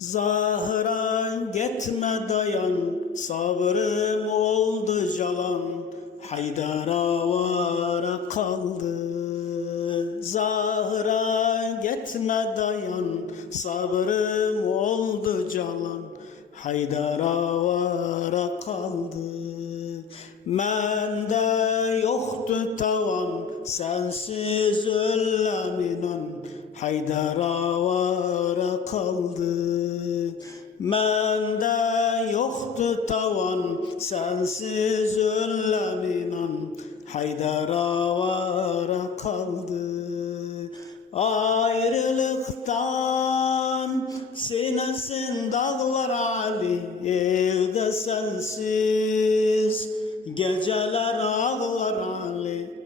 Zahıra gitme dayan, sabrım oldu calan, Haydar'a vara kaldı. Zahıra gitme dayan, sabrım oldu calan, Haydar'a vara kaldı. Mende yoktu tavan, sensiz ölem inan, Haydar'a vara kaldı. Mende yoktu tavan, sensiz ölem inan, Haydar'a vara kaldı. Ayrılıktan sinesin dağlar Ali, evde sensiz geceler ağlar Ali.